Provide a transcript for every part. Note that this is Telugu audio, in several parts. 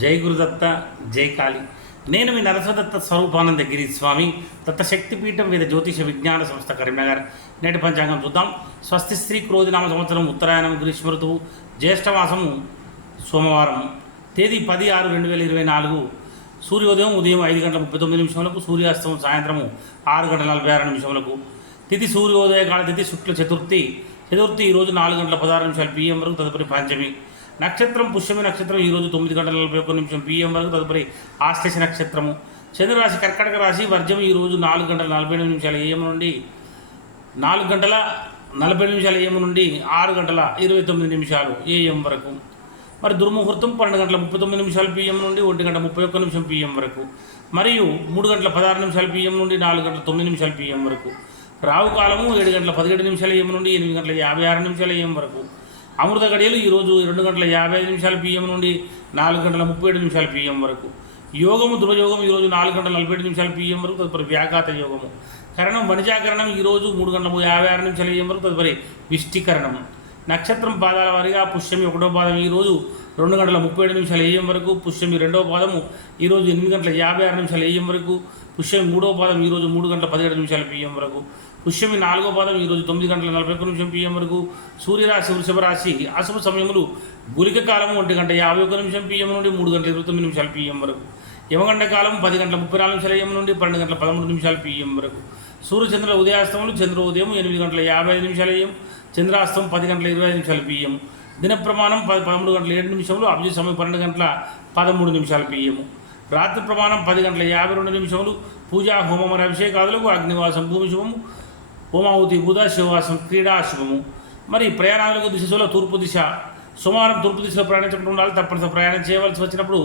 జై గురుదత్త, జై కాళి. నేను మీ నరసదత్త స్వరూపానందగిరి స్వామి, దత్తశక్తిపీఠం వేద జ్యోతిష విజ్ఞాన సంస్థ కరీంనగర్. నేటి పంచాంగం చూద్దాం. స్వస్తి శ్రీ క్రోధినామ సంవత్సరం ఉత్తరాయణం గ్రీష్మ ఋతువు జ్యేష్ఠమాసము సోమవారం తేదీ 10/6/2024. సూర్యోదయం ఉదయం 5:39, సూర్యాస్తమం సాయంత్రము 6:46. తిథి సూర్యోదయ కాల తిథి శుక్ల చతుర్థి. చతుర్థి ఈరోజు 4:16 PM వరకు, తదుపరి పంచమి. నక్షత్రం పుష్యమి నక్షత్రం ఈరోజు 9:41 PM వరకు, తదుపరి ఆశ్లేష నక్షత్రము. చంద్రరాశి కర్కటక రాశి. వర్జం ఈరోజు 4:47 AM నుండి 4:47 AM నుండి 6:29 AM వరకు. మరి దుర్ముహూర్తం 12:39 PM నుండి 1:31 PM వరకు, మరియు 3:16 PM నుండి 4:09 PM వరకు. రావు కాలము 7:17 AM నుండి 8:56 AM వరకు. అమృత గడియలు ఈరోజు 2:55 PM నుండి 4:37 PM వరకు. యోగము ధ్రువయోగం ఈరోజు 4:47 PM వరకు, తదుపరి వ్యాఘాత యోగము. కరణం వణిజాకరణం ఈరోజు 3:56 AM వరకు, తదుపరి విష్టికరణం. నక్షత్రం పాదాల వారిగా పుష్యమి 1వ పాదం ఈరోజు 2:37 AM వరకు, పుష్యమి 2వ పాదము ఈరోజు 8:56 AM వరకు, పుష్యమి 3వ పాదం ఈరోజు 3:17 PM వరకు, పుష్యమి 4వ పాదం ఈరోజు 9:41 PM వరకు. సూర్యరాశి వృషభ రాశి. అశుభ సమయములు గులిక కాలము 1:51 PM నుండి 3:29 PM వరకు. యమగండ కాలం 10:34 AM నుండి 12:13 PM వరకు. సూర్యచంద్రుల ఉదయాస్తములు చంద్రోదయం 8:55 AM, చంద్రాస్తం 10:25 PM. దిన ప్రమాణం 13:07, అభిజిత్ సమయం 12:13 PM. రాత్రి ప్రమాణం 10:52, పూజా హోమం అభిషేకాదులకు అగ్నివాసం భూమి శుభము, హోమావతి బుధ శివవాసం క్రీడా శుభము. మరి ప్రయాణాలకు దిశలో తూర్పు దిశ. సోమవారం తూర్పు దిశలో ప్రయాణించకుండా ఉండాలి. తప్పనిసరి ప్రయాణం చేయవలసి వచ్చినప్పుడు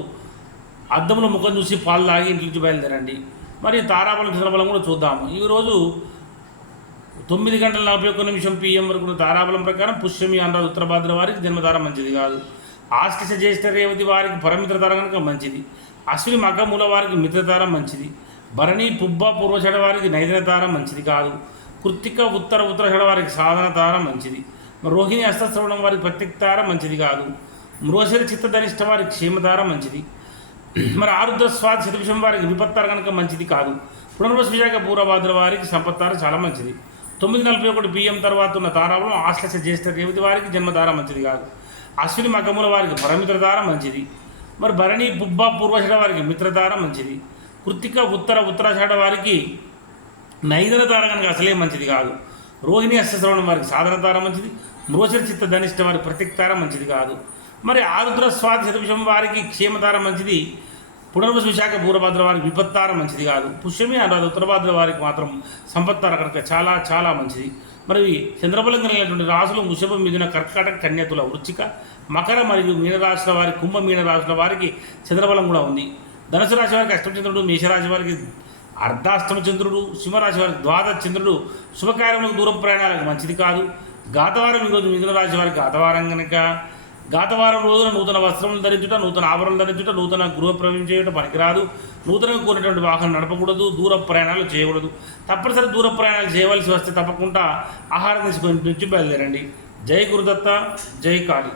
అద్దంలో ముఖం చూసి పాలు తాగి ఇంటి నుంచి బయలుదేరండి. మరి తారాబలం చంద్రబలం కూడా చూద్దాము. ఈరోజు 9:41 PM వరకు తారాబలం ప్రకారం పుష్యమి అనురాధ ఉత్తరభాద్ర వారికి జన్మతార మంచిది కాదు. ఆశ్లేష జ్యేష్ఠ రేవతి వారికి పరమిత్రతార కనుక మంచిది. అశ్విని మఖ మూల వారికి మిత్రతార మంచిది. భరణి పుబ్బ పూర్వషడ వారికి నైదనతార మంచిది కాదు. కృత్తిక ఉత్తరషడ వారికి సాధన తార మంచిది. రోహిణి హస్తశ్రవణం వారికి ప్రత్యక్తార మంచిది కాదు. మృగశిర చిత్త ధనిష్ట వారికి క్షేమతార మంచిది. మరి ఆరుద్ర స్వాతి శతభిషం వారికి విపత్తార కనుక మంచిది కాదు. పునర్వసు విశాఖ పూర్వభాద్ర వారికి సంపత్తార చాలా మంచిది. 9:41 PM తర్వాత ఉన్న తారాబలం ఆశ్లేష జ్యేష్ఠ రేవతి వారికి జన్మతార మంచిది కాదు. అశ్విని మఖముల వారికి పరమిత్రతార మంచిది. మరి భరణి పుబ్బ పూర్వషడ వారికి మిత్రతార మంచిది. కృత్తిక ఉత్తరాషాఢ వారికి నైదన తార కనుక అసలే మంచిది కాదు. రోహిణి హస్తశ్రవణం వారికి సాధన తార మంచిది. మృగశిర చిత్త ధనిష్ట వారికి ప్రత్యక్తార మంచిది కాదు. మరి ఆరుద్ర స్వాతి శతభిషం వారికి క్షేమతార మంచిది. పునర్వసు విశాఖ పూర్వభాద్ర వారికి విపత్తార మంచిది కాదు. పుష్యమి అనురాధ ఉత్తరభాద్ర వారికి మాత్రం సంపత్తార కనుక చాలా చాలా మంచిది. మరి చంద్రబలం కలిగినటువంటి రాశులు వృషభం, మిథున, కర్కాటక, కన్య, తుల, వృశ్చిక, మకర మరియు మీనరాశుల వారికి, కుంభ మీన రాశుల వారికి చంద్రబలం కూడా ఉంది. ధనుసు రాశి వారికి అష్టమచంద్రుడు, మేషరాశి వారికి అర్ధాష్టమ చంద్రుడు, సింహరాశి వారికి ద్వాదశ చంద్రుడు. శుభకార్యములకు దూర ప్రయాణాలకు మంచిది కాదు. గాతవారం ఈరోజు మిథున రాశి వారికి గాతవారం కనుక గాతవారం రోజున నూతన వస్త్రములు ధరించుట, నూతన ఆభరణలు ధరించుట, నూతన గృహప్రవేశం చేయడం పనికిరాదు. నూతనంగా కూడినటువంటి వాహనం నడపకూడదు. దూర ప్రయాణాలు చేయకూడదు. తప్పనిసరి దూర ప్రయాణాలు చేయవలసి వస్తే తప్పకుండా ఆహారం తీసుకొని నుంచి బయలుదేరండి. జై గురుదత్త, జై కాళి.